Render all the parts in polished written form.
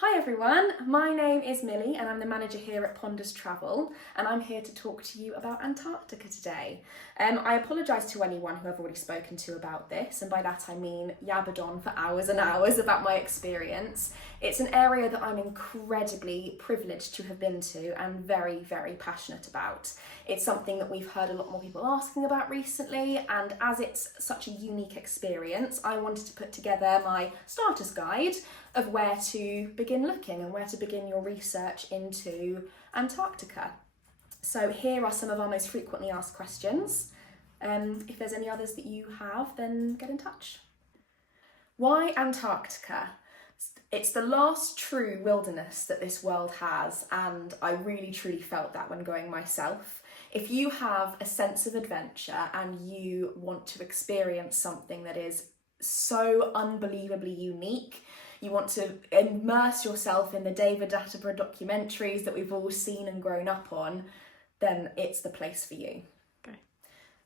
Hi everyone, my name is Millie and I'm the manager here at Ponders Travel, and I'm here to talk to you about Antarctica today. I apologise to anyone who I've already spoken to about this, and by that I mean yabbered on for hours and hours about my experience. It's an area that I'm incredibly privileged to have been to and very, very passionate about. It's something that we've heard a lot more people asking about recently, and as it's such a unique experience, I wanted to put together my starter's guide of where to begin looking and where to begin your research into Antarctica. So here are some of our most frequently asked questions. If there's any others that you have, then get in touch. Why Antarctica? It's the last true wilderness that this world has, and I really truly felt that when going myself. If you have a sense of adventure and you want to experience something that is so unbelievably unique, you want to immerse yourself in the David Attenborough documentaries that we've all seen and grown up on, then it's the place for you. Okay.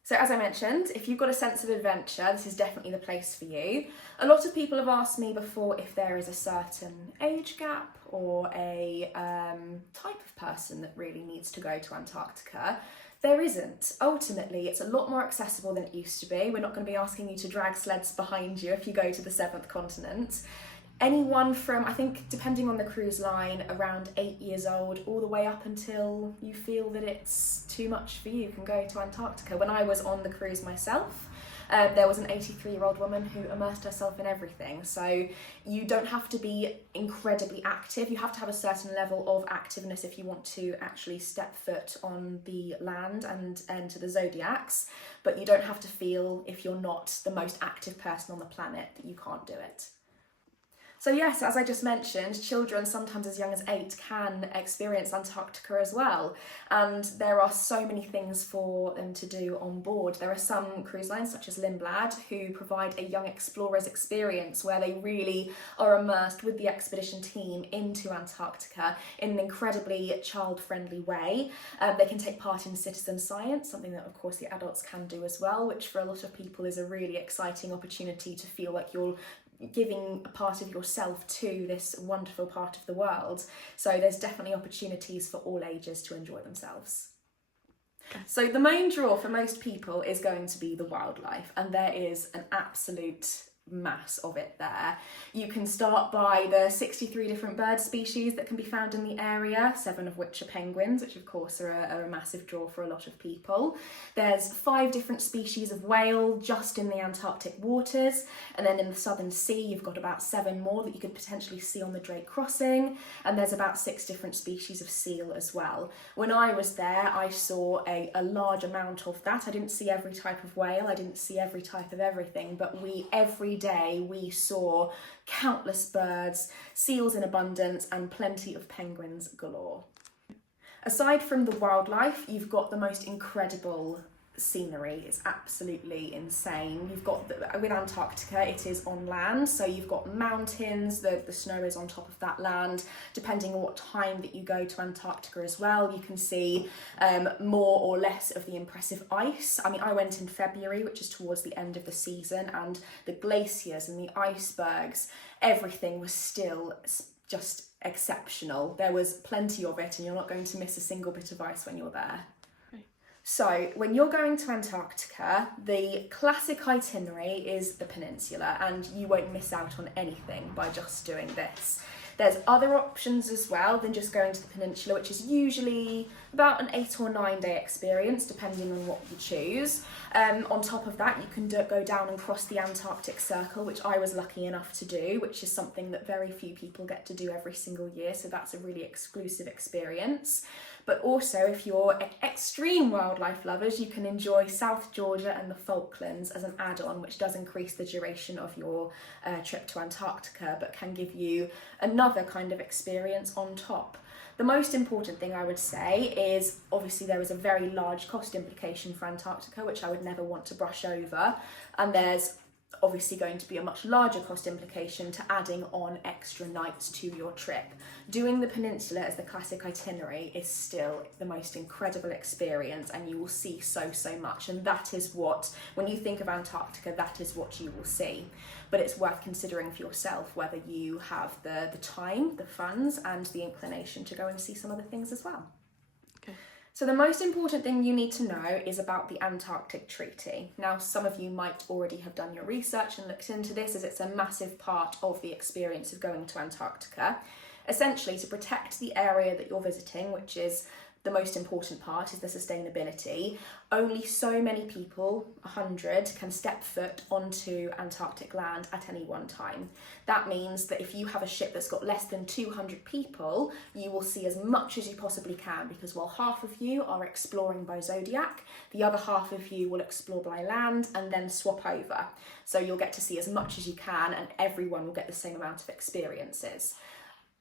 So as I mentioned, if you've got a sense of adventure, this is definitely the place for you. A lot of people have asked me before if there is a certain age gap or a type of person that really needs to go to Antarctica. There isn't. Ultimately, it's a lot more accessible than it used to be. We're not going to be asking you to drag sleds behind you if you go to the seventh continent. Anyone from, I think, depending on the cruise line, around 8 years old, all the way up until you feel that it's too much for you, can go to Antarctica. When I was on the cruise myself, there was an 83-year-old woman who immersed herself in everything. So you don't have to be incredibly active. You have to have a certain level of activeness if you want to actually step foot on the land and enter the zodiacs. But you don't have to feel, if you're not the most active person on the planet, that you can't do it. So yes, as I just mentioned, children sometimes as young as 8 can experience Antarctica as well. And there are so many things for them to do on board. There are some cruise lines, such as Lindblad, who provide a young explorer's experience where they really are immersed with the expedition team into Antarctica in an incredibly child-friendly way. They can take part in citizen science, something that of course the adults can do as well, which for a lot of people is a really exciting opportunity to feel like you're giving a part of yourself to this wonderful part of the world. So there's definitely opportunities for all ages to enjoy themselves. So the main draw for most people is going to be the wildlife, and there is an absolute mass of it there. You can start by the 63 different bird species that can be found in the area, 7 of which are penguins, which of course are a massive draw for a lot of people. There's 5 different species of whale just in the Antarctic waters, and then in the Southern Sea you've got about 7 more that you could potentially see on the Drake Crossing, and there's about 6 different species of seal as well. When I was there, I saw a large amount of that. I didn't see every type of whale, I didn't see every type of everything, but every day we saw countless birds, seals in abundance, and plenty of penguins galore. Aside from the wildlife, you've got the most incredible scenery. It's absolutely insane. You've got, with Antarctica, it is on land, so you've got mountains, the snow is on top of that land. Depending on what time that you go to Antarctica as well, you can see more or less of the impressive ice. I mean, I went in February, which is towards the end of the season, and the glaciers and the icebergs, everything was still just exceptional. There was plenty of it, and you're not going to miss a single bit of ice when you're there. So when you're going to Antarctica, the classic itinerary is the peninsula, and you won't miss out on anything by just doing this. There's other options as well than just going to the peninsula, which is usually about an 8 or 9 day experience, depending on what you choose. On top of that, you can go down and cross the Antarctic Circle, which I was lucky enough to do, which is something that very few people get to do every single year, so that's a really exclusive experience. But also, if you're extreme wildlife lovers, you can enjoy South Georgia and the Falklands as an add-on, which does increase the duration of your trip to Antarctica, but can give you another kind of experience on top. The most important thing I would say is, obviously there is a very large cost implication for Antarctica, which I would never want to brush over, and there's obviously going to be a much larger cost implication to adding on extra nights to your trip. Doing the peninsula as the classic itinerary is still the most incredible experience, and you will see so much, and that is what, when you think of Antarctica, that is what you will see. But it's worth considering for yourself whether you have the time, the funds and the inclination to go and see some other things as well. So the most important thing you need to know is about the Antarctic Treaty. Now, some of you might already have done your research and looked into this, as it's a massive part of the experience of going to Antarctica. Essentially, to protect the area that you're visiting, which is the most important part, is the sustainability, only so many people, 100, can step foot onto Antarctic land at any one time. That means that if you have a ship that's got less than 200 people, you will see as much as you possibly can, because while half of you are exploring by zodiac, the other half of you will explore by land and then swap over. So you'll get to see as much as you can, and everyone will get the same amount of experiences.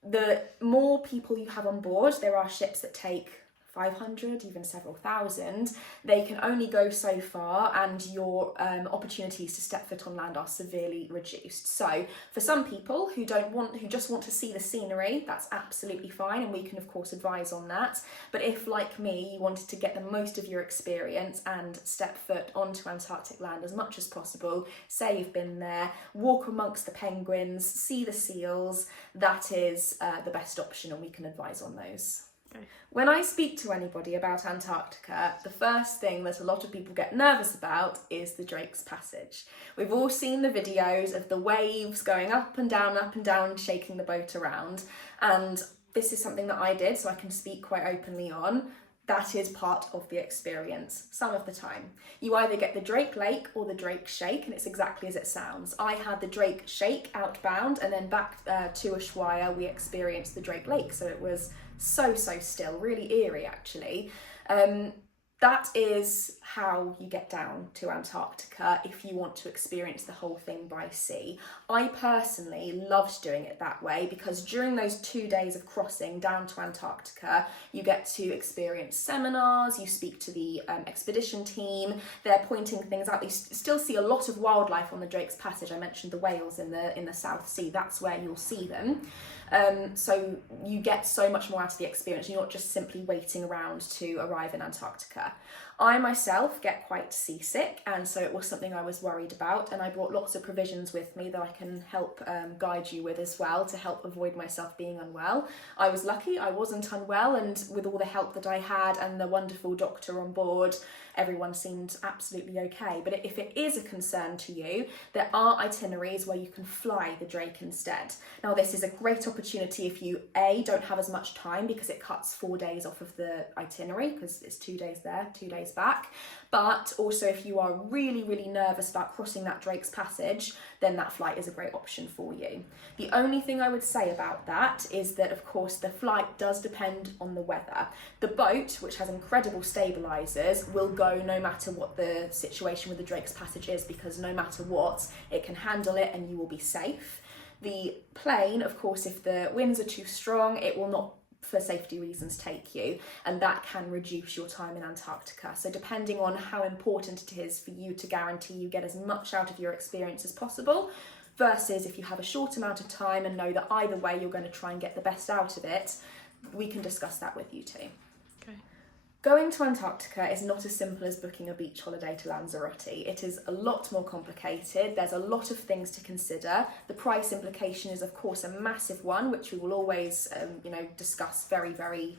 The more people you have on board, there are ships that take 500, even several thousand, they can only go so far, and your opportunities to step foot on land are severely reduced. So for some people who just want to see the scenery, that's absolutely fine, and we can of course advise on that. But if, like me, you wanted to get the most of your experience and step foot onto Antarctic land as much as possible, say you've been there, walk amongst the penguins, see the seals, that is the best option, and we can advise on those. Okay. When I speak to anybody about Antarctica, the first thing that a lot of people get nervous about is the Drake's Passage. We've all seen the videos of the waves going up and down, shaking the boat around. And this is something that I did, so I can speak quite openly on. That is part of the experience, some of the time. You either get the Drake Lake or the Drake Shake, and it's exactly as it sounds. I had the Drake Shake outbound, and then back to Ushuaia, we experienced the Drake Lake. So it was so still, really eerie actually. That is how you get down to Antarctica if you want to experience the whole thing by sea. I personally loved doing it that way, because during those 2 days of crossing down to Antarctica, you get to experience seminars, you speak to the expedition team, they're pointing things out. You still see a lot of wildlife on the Drake's Passage. I mentioned the whales in the South Sea, that's where you'll see them. So you get so much more out of the experience. You're not just simply waiting around to arrive in Antarctica. I myself get quite seasick, and so it was something I was worried about, and I brought lots of provisions with me that I can help guide you with as well, to help avoid myself being unwell. I was lucky, I wasn't unwell, and with all the help that I had and the wonderful doctor on board, everyone seemed absolutely okay. But if it is a concern to you, there are itineraries where you can fly the Drake instead. Now, this is a great opportunity if you don't have as much time, because it cuts 4 days off of the itinerary, because it's 2 days there, 2 days back. But also, if you are really nervous about crossing that Drake's Passage, then that flight is a great option for you. The only thing I would say about that is that, of course, the flight does depend on the weather. The boat, which has incredible stabilisers, will go no matter what the situation with the Drake's Passage is, because no matter what, it can handle it and you will be safe. The plane, of course, if the winds are too strong, it will not, for safety reasons, take you, and that can reduce your time in Antarctica. So depending on how important it is for you to guarantee you get as much out of your experience as possible, versus if you have a short amount of time and know that either way you're going to try and get the best out of it, we can discuss that with you too. Okay. Going to Antarctica is not as simple as booking a beach holiday to Lanzarote. It is a lot more complicated. There's a lot of things to consider. The price implication is, of course, a massive one, which we will always, discuss very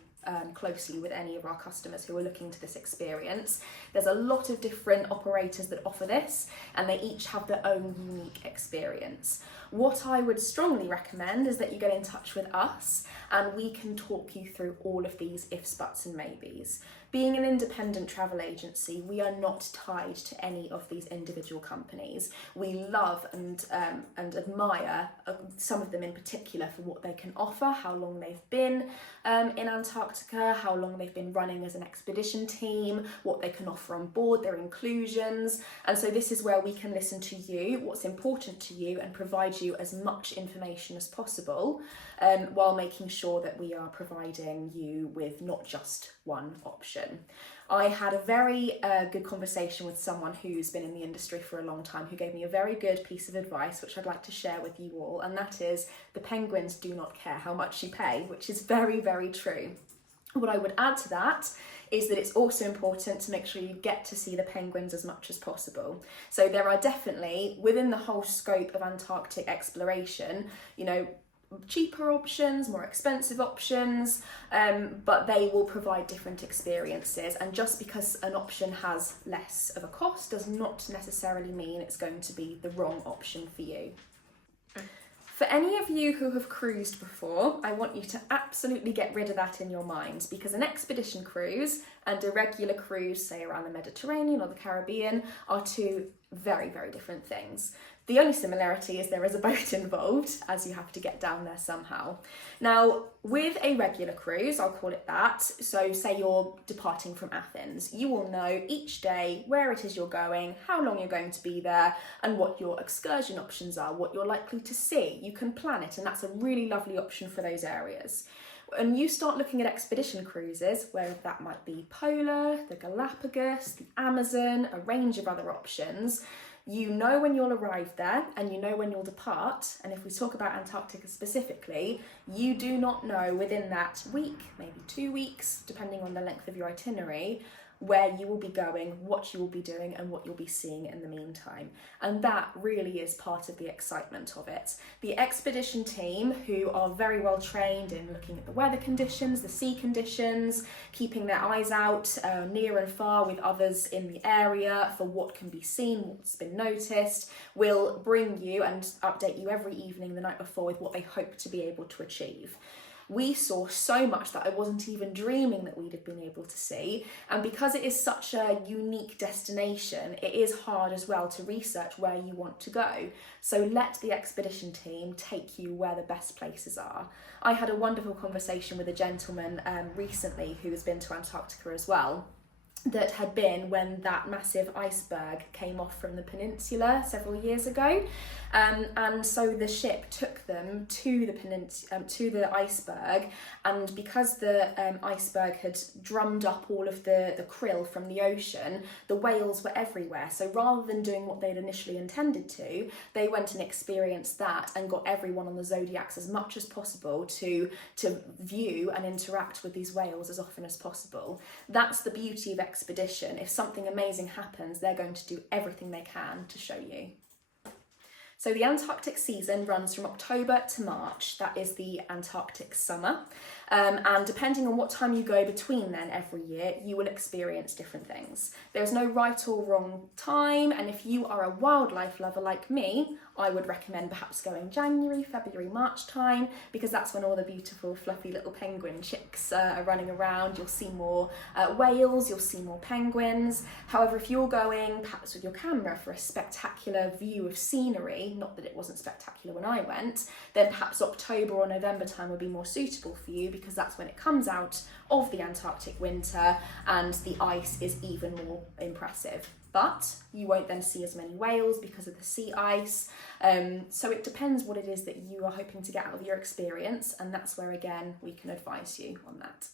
closely with any of our customers who are looking to this experience. There's a lot of different operators that offer this, and they each have their own unique experience. What I would strongly recommend is that you get in touch with us, and we can talk you through all of these ifs, buts and maybes. Being an independent travel agency, we are not tied to any of these individual companies. We love and admire some of them in particular for what they can offer, how long they've been in Antarctica, how long they've been running as an expedition team, what they can offer on board, their inclusions. And so this is where we can listen to you, what's important to you, and provide you as much information as possible, while making sure that we are providing you with not just one option. option. I had a very good conversation with someone who's been in the industry for a long time, who gave me a very good piece of advice, which I'd like to share with you all, and that is the penguins do not care how much you pay, which is very, very true. What I would add to that is that it's also important to make sure you get to see the penguins as much as possible. So there are definitely, within the whole scope of Antarctic exploration, you know, cheaper options, more expensive options, but they will provide different experiences. And just because an option has less of a cost does not necessarily mean it's going to be the wrong option for you. For any of you who have cruised before, I want you to absolutely get rid of that in your mind, because an expedition cruise and a regular cruise, say around the Mediterranean or the Caribbean, are two very, very different things. The only similarity is there is a boat involved, as you have to get down there somehow. Now, with a regular cruise, I'll call it that, so say you're departing from Athens, you will know each day where it is you're going, how long you're going to be there, and what your excursion options are, what you're likely to see. You can plan it, and that's a really lovely option for those areas. And you start looking at expedition cruises, where that might be polar, the Galapagos, the Amazon, a range of other options. You know when you'll arrive there and you know when you'll depart. And if we talk about Antarctica specifically, you do not know within that week, maybe 2 weeks, depending on the length of your itinerary, where you will be going, what you will be doing, and what you'll be seeing in the meantime. And that really is part of the excitement of it. The expedition team, who are very well trained in looking at the weather conditions, the sea conditions, keeping their eyes out near and far with others in the area for what can be seen, what's been noticed, will bring you and update you every evening the night before with what they hope to be able to achieve. We saw so much that I wasn't even dreaming that we'd have been able to see. And because it is such a unique destination, it is hard as well to research where you want to go. So let the expedition team take you where the best places are. I had a wonderful conversation with a gentleman recently who has been to Antarctica as well, that had been when that massive iceberg came off from the peninsula several years ago. And so the ship took them to the to the iceberg, and because the iceberg had drummed up all of the krill from the ocean, the whales were everywhere. So rather than doing what they'd initially intended to, they went and experienced that and got everyone on the Zodiacs as much as possible to view and interact with these whales as often as possible. That's the beauty of expedition. If something amazing happens, they're going to do everything they can to show you. So the Antarctic season runs from October to March. That is the Antarctic summer. And depending on what time you go between then every year, you will experience different things. There's no right or wrong time. And if you are a wildlife lover like me, I would recommend perhaps going January, February, March time, because that's when all the beautiful fluffy little penguin chicks are running around. You'll see more whales, you'll see more penguins. However, if you're going perhaps with your camera for a spectacular view of scenery, not that it wasn't spectacular when I went, then perhaps October or November time would be more suitable for you, because that's when it comes out of the Antarctic winter and the ice is even more impressive. But you won't then see as many whales because of the sea ice. So it depends what it is that you are hoping to get out of your experience, and that's where again we can advise you on that.